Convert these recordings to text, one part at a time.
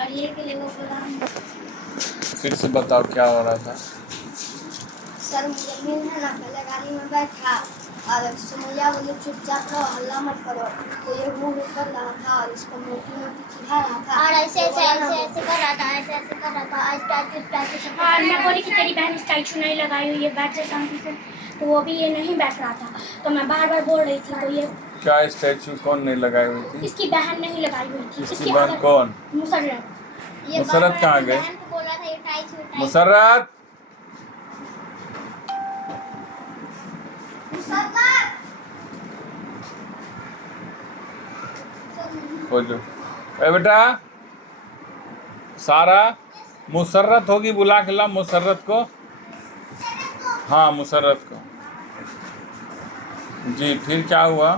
और ये के लिए वो बोला फिर से बताओ क्या हो रहा था। सर मुजम्मिल है ना पहले गाड़ी में बैठा और सुमैया बोले चुपचाप रहो हल्ला मत करो, तो ये मुंह कर रहा था और इसको मोटी मोटी चिढ़ा रहा था और ऐसे ऐसे ऐसे ऐसे कर रहा था, ऐसे ऐसे कर रहा था, आज टाइट। और मैं बोली कि तेरी बहन स्टैचू नहीं लगाई हुई है, बैठ जा शांति से, तो वो भी ये नहीं बैठ रहा था, तो मैं बार बार बोल रही थी, तो ये क्या स्टैचू कौन नहीं लगाई हुई थी? इसकी बहन नहीं लगाई हुई थी। इसकी बहन कौन? मुसर्रत। ये मुसर्रत कहाँ गए? बहन को बोल रहा था ये टाइट। मुसर्रत खोजो। ए बेटा सारा, मुसर्रत होगी, बुला के ला मुसर्रत को। हाँ मुसर्रत को। जी फिर क्या हुआ?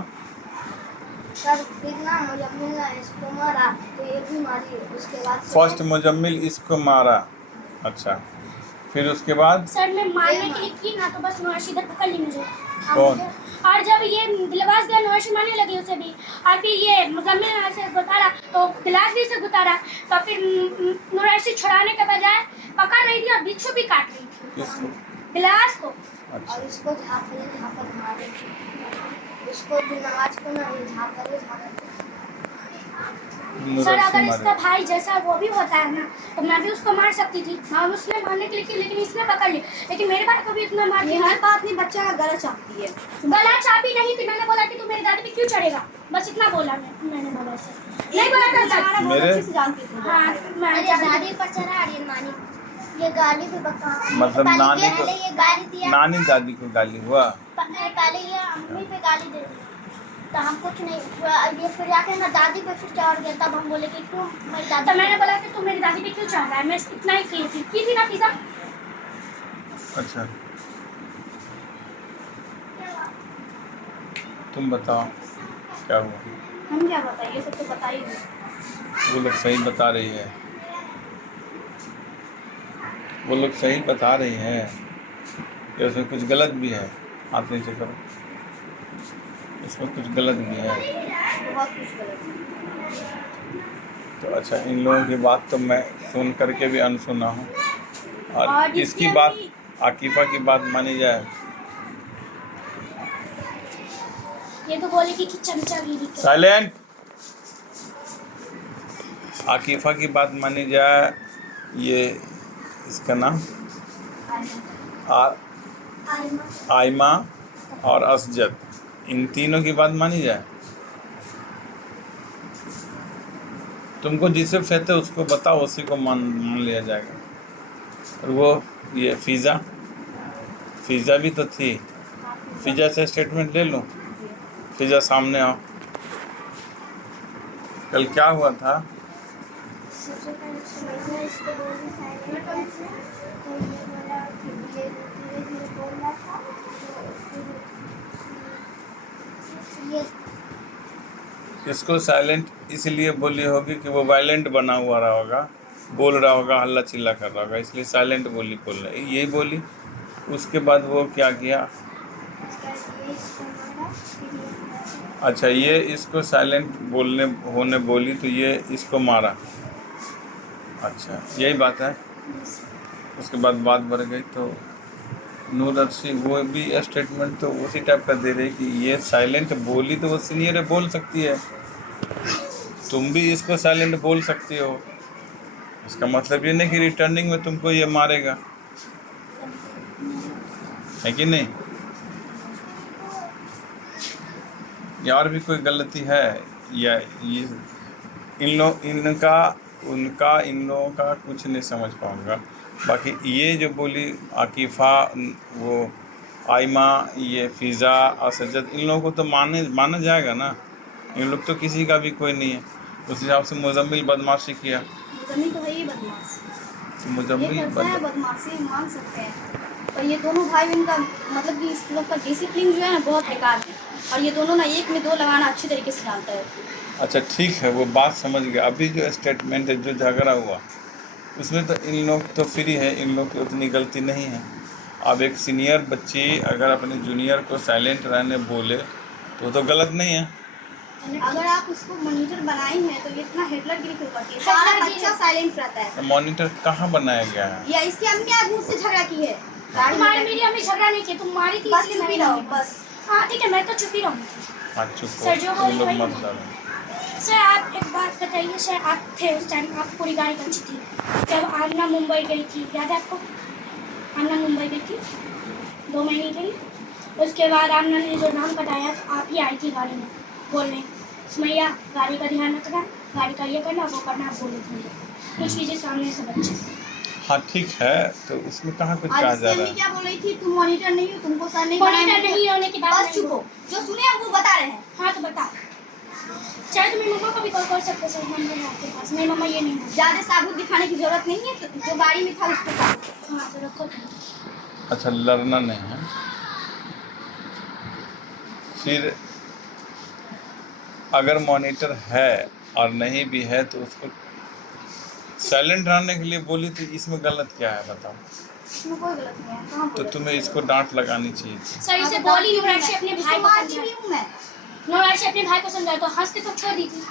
सर फिर ना मुजम्मिल ने इसको मारा, तो ये भी मारी, उसके बाद फर्स्ट मुजम्मिल इसको मारा, अच्छा फिर उसके बाद? सर मैं मारने के लिए की ना, तो बस नौशी इधर पकड़ ली मुझे। कौन? और जब ये दिलवास गया नौशी मारने लगी उसे भी, और फिर ये मुजम्मिल से गुतारा, तो दिलास भी से गुतारा, तो फिर नौशी छुड़ाने के बजाय पकड़ रही थी और बिच्छू भी काट रही थी। किसको? दिलास को। अच्छा। और इसको झापर मारे, इसको नवाज को ना ये झापर। सर अगर इसका भाई जैसा वो भी होता है ना, तो मैं भी उसको मार सकती थी, मैं उसने मारने के लिए की, लेकिन इसने पकड़ ली, लेकिन मेरे भाई को भी इतना मार दिया। हर बात नहीं, बच्चा का गला चापती है। गला चापी नहीं थी, मैंने बोला कि तू मेरी दादी पे क्यों चढ़ेगा, बस इतना बोला मैंने बोला सर, नहीं बोला था सर। मेरे हाँ मैं दादी पर चढ़ा रही नानी, ये गाली भी बता, मतलब नानी को, ये गाली दिया, नानी दादी को गाली हुआ, पहले ये अम्मी पे गाली दे दी, तो हम कुछ नहीं, ये फिर जाके ना दादी पे फिर चढ़ गया, तब हम बोले कि क्यों मेरी दादी, तो मैंने बोला कि तू मेरी दादी पे क्यों चढ़ रहा है, मैं इतना ही की थी ना फिजा। अच्छा तुम बताओ क्या हुआ? हम क्या बताइए, सब तो बता ही दो। वो लोग सही बता रही है, वो लोग सही बता रही है कि उसमें कुछ गलत भी है, हाथ नीचे करो, इसमें कुछ गलत भी है, बहुत कुछ गलत है। तो अच्छा इन लोगों की बात तो मैं सुन करके भी अनसुना हूँ, और इसकी बात आकिफा की बात मानी जाए, ये तो बोलेगी कि चमचागिरी कर। साइलेंट। आकिफा की बात मानी जाए, ये इसका नाम आयमा और असजद, इन तीनों की बात मानी जाए, तुमको जिसे कहते उसको बताओ, उसी को मान लिया जाएगा। और वो ये फ़िज़ा भी तो थी, फ़िज़ा से स्टेटमेंट ले लूँ? फ़िज़ा सामने आओ, कल क्या हुआ था? सबसे पहले सुमैया इसको बोली साइलेंट कैसे, तो ये बोला कि ये धीरे-धीरे बोल रहा था, तो फिर ये इसको साइलेंट इसलिए बोली होगी कि वो वायलेंट बना हुआ रहा होगा, बोल रहा होगा, हल्ला चिल्ला कर रहा होगा, इसलिए साइलेंट बोल रही, यही बोली। उसके बाद वो क्या किया? अच्छा ये इसको साइलेंट होने बोली, तो ये इसको मारा, अच्छा यही बात है। उसके बाद बात बढ़ गई, तो नूर अर्शी वो भी स्टेटमेंट तो उसी टाइप का दे रही कि ये साइलेंट बोली, तो वो सीनियर है, बोल सकती है, तुम भी इसको साइलेंट बोल सकती हो, इसका मतलब ये नहीं कि रिटर्निंग में तुमको ये मारेगा, है कि नहीं? या और भी कोई गलती है, या ये इन लोगों का कुछ नहीं समझ पाऊँगा। बाकी ये जो बोली आकिफ़ा, वो आयमा, ये फ़िज़ा, असजद, इन लोगों को तो माना जाएगा ना, इन लोग तो किसी का भी कोई नहीं है। उस हिसाब से मुजम्मिल बदमाशी किया, मुजम्मिल तो है ही बदमाश, तो मुजम्मिल बदमाशी मान सकते हैं, और ये दोनों भाई इनका मतलब कि इस लोग का डिसिप्लिन जो है ना बहुत बेकार है, और ये दोनों ना एक में दो लगाना अच्छी तरीके से जानता है। अच्छा ठीक है, वो बात समझ गया। अभी जो स्टेटमेंट है, जो झगड़ा हुआ, उसमें तो इन लोग तो फ्री है, इन लोग की उतनी गलती नहीं है। अब एक सीनियर बच्ची अगर अपने जूनियर को साइलेंट रहने बोले तो वो तो गलत नहीं है, अगर आप उसको मॉनिटर बनाई हैं तो ये इतना हेडलाइट क्यों करती है? सारा बच्चा साइलेंट रहता है। मॉनिटर कहाँ बनाया गया है? या इसकी अम्मी आज मुझसे झगड़ा की है। तुम्हारी मेरी अम्मी झगड़ा नहीं की, तुम मारी थी इसलिए चुप ही रहो बस। हाँ ठीक है, मैं तो चुप ही रहूँगी। हाँ चुप सर, जो हो, तुम लोग वही मत बोलो। लड़ो। सर आप एक बात बताइए, सर आप थे उस टाइम, आप पूरी गाड़ी कच्ची थी जब आमना मुंबई गई थी, याद है आपको? आमना मुंबई गई थी 2 महीने के लिए। उसके बाद आमना ने जो नाम कटाया तो आप ही आई थी गाड़ी में बोलने, सुमैया गाड़ी का ध्यान रखना, गाड़ी का ये करना वो करना, आप बोले थे कुछ कीजिए सामने से बच्चे। हाँ ठीक है, तो इसमें कहाँ कुछ कहा जा रहा है? क्या बोल रही थी, तुम मॉनिटर नहीं हो, तुमको सर नहीं मॉनिटर नहीं होने की बात। बस चुप हो, जो सुने हम वो बता रहे हैं। हाँ तो बता, चाहे तो मेरी मम्मा को भी कॉल कर सकते सर, नंबर है आपके पास। मेरी मम्मा ये नहीं है, ज़्यादा साबुत दिखाने की जरूरत नहीं है, जो गाड़ी में था उसको साबुत। हाँ तो रखो। अच्छा लड़ना नहीं है। फिर अगर मॉनिटर है और नहीं भी है तो उसको साइलेंट रहने के लिए बोली, तो इसमें गलत क्या है बताओ? इसमें कोई गलत नहीं है। कहाँ तो तुम्हें इसको डांट लगानी चाहिए थी। सर इसे बोली नूराशी अपने भाई को समझा, नूराशी अपने भाई को समझा तो हंस के तो छोड़ दी थी।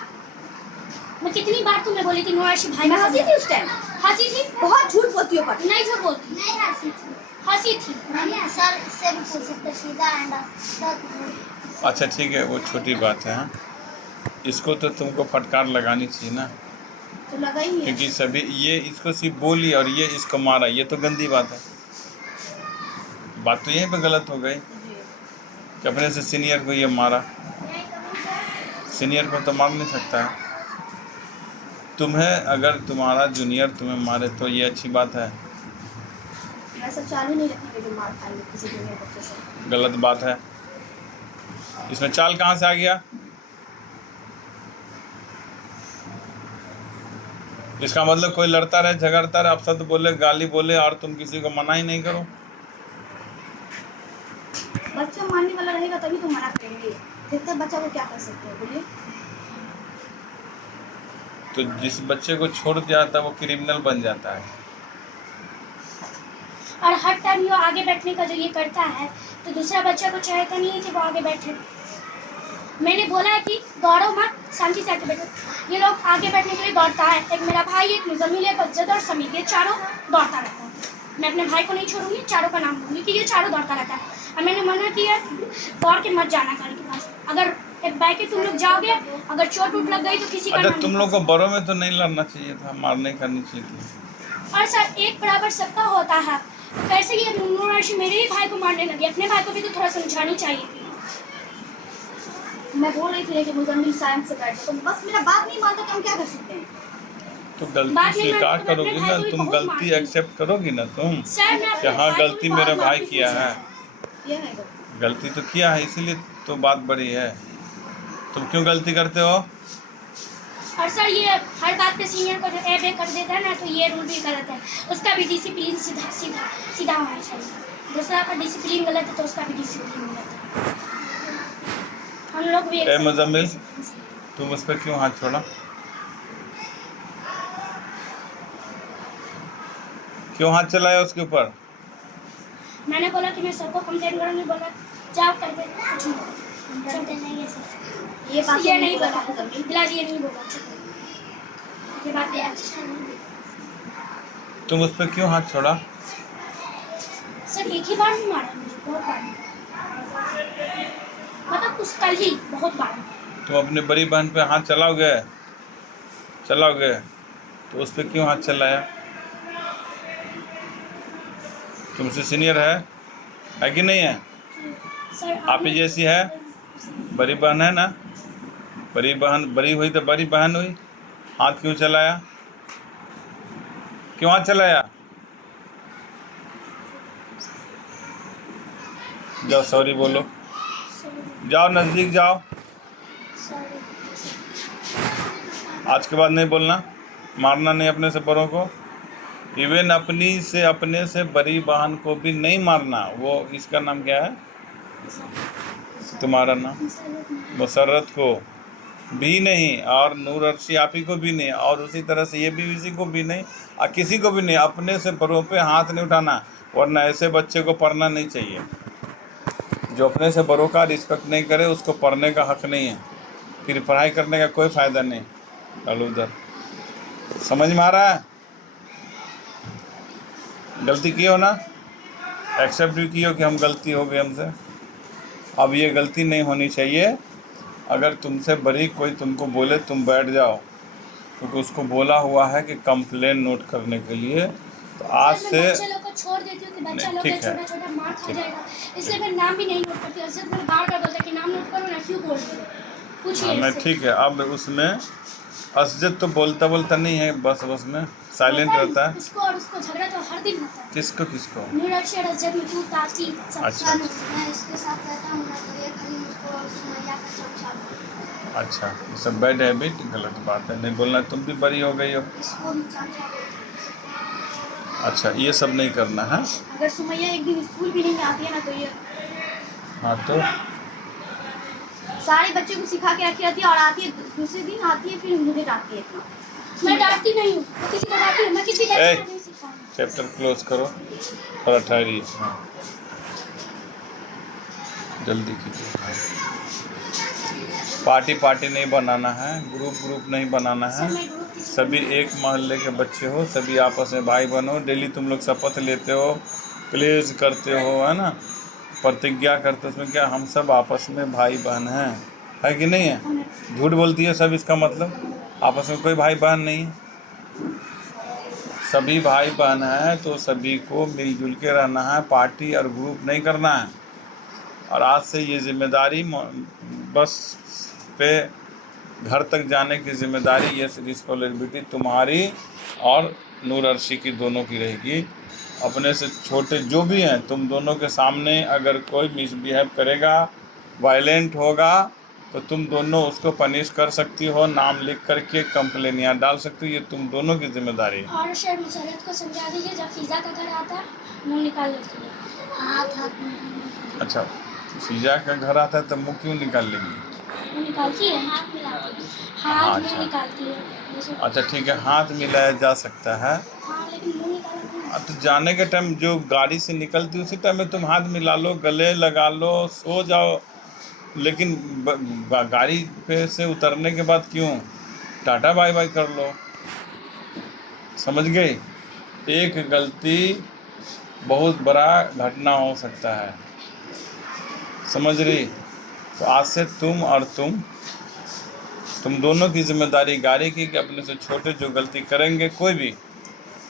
मैं कितनी बार तुम्हें बोली थी नूराशी भाई को हंसी थी उस टाइम, हंसी थी। बहुत झूठ बोलती हो, पर नहीं झूठ बोलती, नहीं हंसी थी, हंसी थी। नहीं सर इससे भी पूछ सकते सीधा एंड। अच्छा ठीक है, वो छोटी बात है। इसको तो तुमको फटकार लगानी चाहिए ना, तो लगा ही है। क्योंकि सभी ये इसको सिर्फ बोली और ये इसको मारा, ये तो गंदी बात है। बात तो यहीं पे गलत हो गई कि अपने से सीनियर को ये मारा। सीनियर को तो मार नहीं सकता है। तुम्हें अगर तुम्हारा जूनियर तुम्हें मारे तो ये अच्छी बात है? ऐसा चालू नहीं रखने के मार खाएंगे किसी जूनियर बच्चे से, गलत बात है। इसमें चाल कहाँ से आ गया? इसका मतलब कोई लड़ता रहे, झगड़ता रहे, अपशब्द बोले, गाली बोले और तुम किसी को मना ही नहीं करो। बच्चा मानने वाला रहेगा तभी तो मना करेंगे, फिर तक बच्चा को क्या कर सकते हैं बोलिए? तो जिस बच्चे को छोड़ दिया जाता है वो क्रिमिनल बन जाता है। और हर टाइम वो आगे बैठने का जो ये करता है तो दूसरा बच्चा को चाहता नहीं है कि वो आगे बैठे। मैंने बोला है कि दौड़ो मत, शांति से आके बैठो। ये लोग आगे बैठने के लिए दौड़ता है, एक मेरा भाई, एक मुजम्मिल, एक अज्जद और समीर, ये चारों दौड़ता रहता है। मैं अपने भाई को नहीं छोड़ूंगी, चारों का नाम लूँगी कि ये चारों दौड़ता रहता है। और मैंने मना किया दौड़ के मत जाना गाड़ी के पास, अगर एक बाइक के तुम लोग जाओगे, अगर चोट उट लग गई तो किसी का अच्छा नाम तुम नहीं लोग को बड़ों में तो नहीं लड़ना चाहिए था, मार नहीं करनी चाहिए थी। और सर एक बराबर सबका होता है, तो कैसे ये नूराशी मेरे ही भाई को मारने लगी? अपने भाई को भी तो थोड़ा समझानी चाहिए थी। मैं बोल रही थी लेकिन मुजम्मिल साइंस से बैठ, तो बस मेरा बात नहीं मानता तो हम क्या कर सकते हैं? तो गलती स्वीकार करोगी ना, तुम गलती एक्सेप्ट करोगी ना तुम कि हाँ गलती मेरे भाई किया है। गलती तो किया है, इसीलिए तो बात बड़ी है। तुम क्यों गलती करते हो? और सर ये हर बात पे सीनियर को जो ए बे कर देता है ना, तो ये रूल भी गलत है। उसका भी डिसिप्लिन सीधा सीधा सीधा होना चाहिए। दूसरा का डिसिप्लिन गलत है तो उसका भी डिसिप्लिन गलत है। हम लोग भी ए मुजम्मिल, तुम उस पर क्यों हाथ छोड़ा? क्यों हाथ चलाया उसके ऊपर? मैंने बोला कि मैं सबको कंप्लेंट करूँगी, बोला जाओ कर दे, कुछ नहीं चलते नहीं है सर। ये नहीं बोला बिलाज, ये नहीं बोला, ये बात है। तुम उस पर क्यों हाथ छोड़ा? सर एक ही बार नहीं मारा मुझे, बहुत बार मतलब उस कल ही बहुत बार। तुम अपनी बड़ी बहन पे हाथ चलाओगे तो उस पर क्यों हाथ चलाया? तुमसे सीनियर है कि नहीं है? सर आप ही जैसी है, बड़ी बहन है ना, बड़ी बहन बड़ी हुई तो बड़ी बहन हुई। हाथ क्यों चलाया? क्यों हाथ चलाया? जाओ सॉरी बोलो, जाओ नज़दीक जाओ, आज के बाद नहीं बोलना, मारना नहीं अपने से बड़ों को, इवन अपने से बड़ी बहन को भी नहीं मारना। वो इसका नाम क्या है तुम्हारा नाम? मुसर्रत को भी नहीं, और नूर अर्शी आप ही को भी नहीं, और उसी तरह से ये भी किसी को भी नहीं, और किसी को भी नहीं। अपने से बड़ों पे हाथ नहीं उठाना, वरना ऐसे बच्चे को पढ़ना नहीं चाहिए। जो अपने से बड़ों का रिस्पेक्ट नहीं करे उसको पढ़ने का हक नहीं है। फिर पढ़ाई करने का कोई फ़ायदा नहीं। चलो उधर, समझ में आ रहा है? गलती की हो ना, एक्सेप्ट भी की हो कि हम गलती हो गई हमसे। अब ये गलती नहीं होनी चाहिए। अगर तुमसे बड़ी कोई तुमको बोले तुम बैठ जाओ, क्योंकि उसको बोला हुआ है कि कंप्लेन नोट करने के लिए। तो आज सर, से मैं बच्चे लोग को छोड़ देती हूँ कि बच्चा नहीं, लोग ठीक है, छोटा छोटा मार खा जाएगा, इसलिए मैं नाम भी नहीं नोट करती। अर्षद मैंने बार बार बोलता कि नाम नोट करो ना, क्यों बोल रहे हो? पूछिए मैं इससे। ठीक है। अब उसमें असजद तो बोलता नहीं है, बस में साइलेंट होता है, रहता है। उसको और उसको झगड़ा तो हर दिन होता है। किसको? नूर अर्शद अर्षद में तू ताती सब। अच्छा। मैं इसके साथ रहता हूँ ना, तो ये खाली मुझको सुमैया का चमचा। अच्छा, ये सब बैड हैबिट, गलत बात है, नहीं बोलना। तुम भी बड़ी हो गई हो। इसको भी चमचा। अच्छा, ये सब नहीं करना है। अगर सुमैया एक दिन स्कूल भी नहीं आती है ना, तो ये हाँ, तो सारे बच्चे को सिखा के रखी रहती है, और आती है दूसरे दिन आती है फिर मुझे डांटती है। मैं डांटती नहीं हूँ, मैं किसी को डांटती हूँ, मैं किसी को नहीं सिखाऊंगी। चैप्टर क्लोज करो, थोड़ा ठहरिए। हाँ, जल्दी कीजिए। पार्टी नहीं बनाना है, ग्रुप नहीं बनाना है। सभी एक मोहल्ले के बच्चे हो, सभी आपस में भाई बहन हो। डेली तुम लोग शपथ लेते हो, प्लेज करते हो, है ना, प्रतिज्ञा करते हो। उसमें क्या, हम सब आपस में भाई बहन हैं, है कि नहीं है? झूठ बोलती है सब, इसका मतलब आपस में कोई भाई बहन नहीं है। सभी भाई बहन हैं, तो सभी को मिलजुल के रहना है, पार्टी और ग्रुप नहीं करना है। और आज से ये जिम्मेदारी बस पे घर तक जाने की जिम्मेदारी, ये रिस्पॉन्सिबिलिटी तुम्हारी और नूर अर्शी की दोनों की रहेगी। अपने से छोटे जो भी हैं, तुम दोनों के सामने अगर कोई मिसबिहेव करेगा, वायलेंट होगा, तो तुम दोनों उसको पनिश कर सकती हो, नाम लिख करके कंप्लेन यहाँ डाल सकती हो। ये तुम दोनों की जिम्मेदारी है। और शायद मुसरत को समझा दीजिए, जब फिजा का घर आता है मुँह निकाल लेती है, हाथ। अच्छा, फिजा का घर आता है तो मुँह क्यों निकाल लेंगी? मुँह निकालती है, हाथ मिलाती है, हाथ मुँह निकालती है। अच्छा ठीक है, हाथ मिलाया जा सकता है। हाँ, लेकिन मुँह निकालना। तो जाने के टाइम जो गाड़ी से निकलती उसी टाइम में तुम हाथ मिला लो, गले लगा लो, सो जाओ। लेकिन गाड़ी पे से उतरने के बाद क्यों टाटा बाय बाय कर लो? समझ गई? एक गलती बहुत बड़ा घटना हो सकता है, समझ रही? तो आज से तुम और तुम दोनों की जिम्मेदारी गाड़ी की कि अपने से छोटे जो गलती करेंगे कोई भी,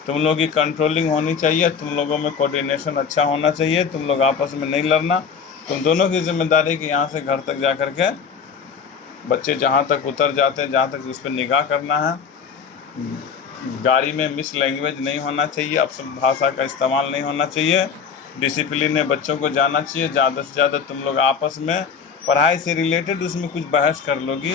तुम लोगों की कंट्रोलिंग होनी चाहिए, तुम लोगों में कोऑर्डिनेशन अच्छा होना चाहिए, तुम लोग आपस में नहीं लड़ना। तुम दोनों की जिम्मेदारी कि यहाँ से घर तक जा कर के बच्चे जहाँ तक उतर जाते हैं, जहाँ तक उस पर निगाह करना है। गाड़ी में मिस लैंग्वेज नहीं होना चाहिए, अपशब्द भाषा का इस्तेमाल नहीं होना चाहिए। डिसिप्लिन में बच्चों को जाना चाहिए। ज़्यादा से ज़्यादा तुम लोग आपस में पढ़ाई से रिलेटेड उसमें कुछ बहस कर लोगी,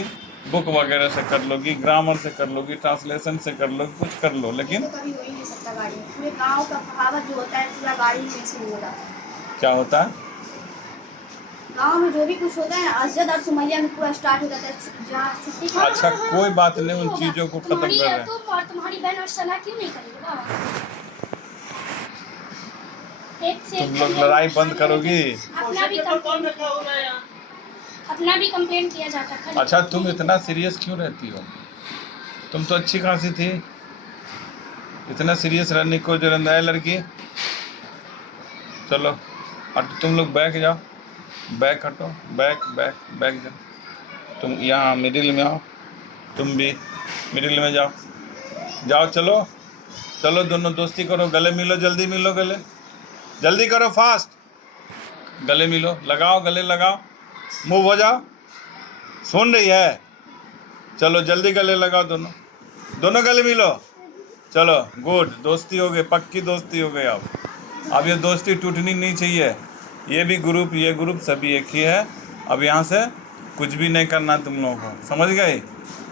बुक वगैरह से कर लोगी, ग्रामर से कर लोगी, ट्रांसलेशन से कर लोगी, कुछ कर लो। लेकिन तो कभी हो ही नहीं सकता गाड़ी में। पूरे गांव का कहावत जो होता है पूरा गाड़ी में से होगा। क्या होता है? गांव में जो भी कुछ होता है अर्शद और सुमैया में पूरा स्टार्ट हो जाता है। जहाँ छुट्टी का अच्छा कोई बात नहीं, उन चीज़ों को खत्म कर रहे हैं। तुम और तुम्हारी बहन और सलाह क्यों नहीं करेगी बाबा? तुम लोग लड़ाई बंद करोगी? अपना भी कंप्लेंट किया जाता है। अच्छा तुम इतना सीरियस क्यों रहती हो? तुम तो अच्छी खासी थी, इतना सीरियस रहने को जो नया लड़की। चलो और तुम लोग बैक जाओ, बैक हटो, बैक जाओ। तुम यहाँ मिडिल में आओ, तुम भी मिडिल में जाओ। चलो दोनों दोस्ती करो, गले मिलो, जल्दी मिलो, गले जल्दी करो, फास्ट गले मिलो, लगाओ, गले लगाओ, मूव हो जाओ। सुन रही है? चलो जल्दी गले लगाओ, दोनों गले मिलो। चलो गुड, दोस्ती हो गई, पक्की दोस्ती हो गई। अब ये दोस्ती टूटनी नहीं चाहिए। ये भी ग्रुप, ये ग्रुप सभी एक ही है। अब यहाँ से कुछ भी नहीं करना तुम लोगों को, समझ गए?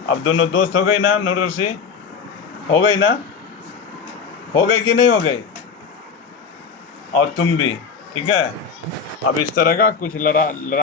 अब दोनों दोस्त हो गई ना? नूर अर्शी हो गई ना? हो गई कि नहीं हो गई? और तुम भी, ठीक है? अब इस तरह का कुछ लड़ा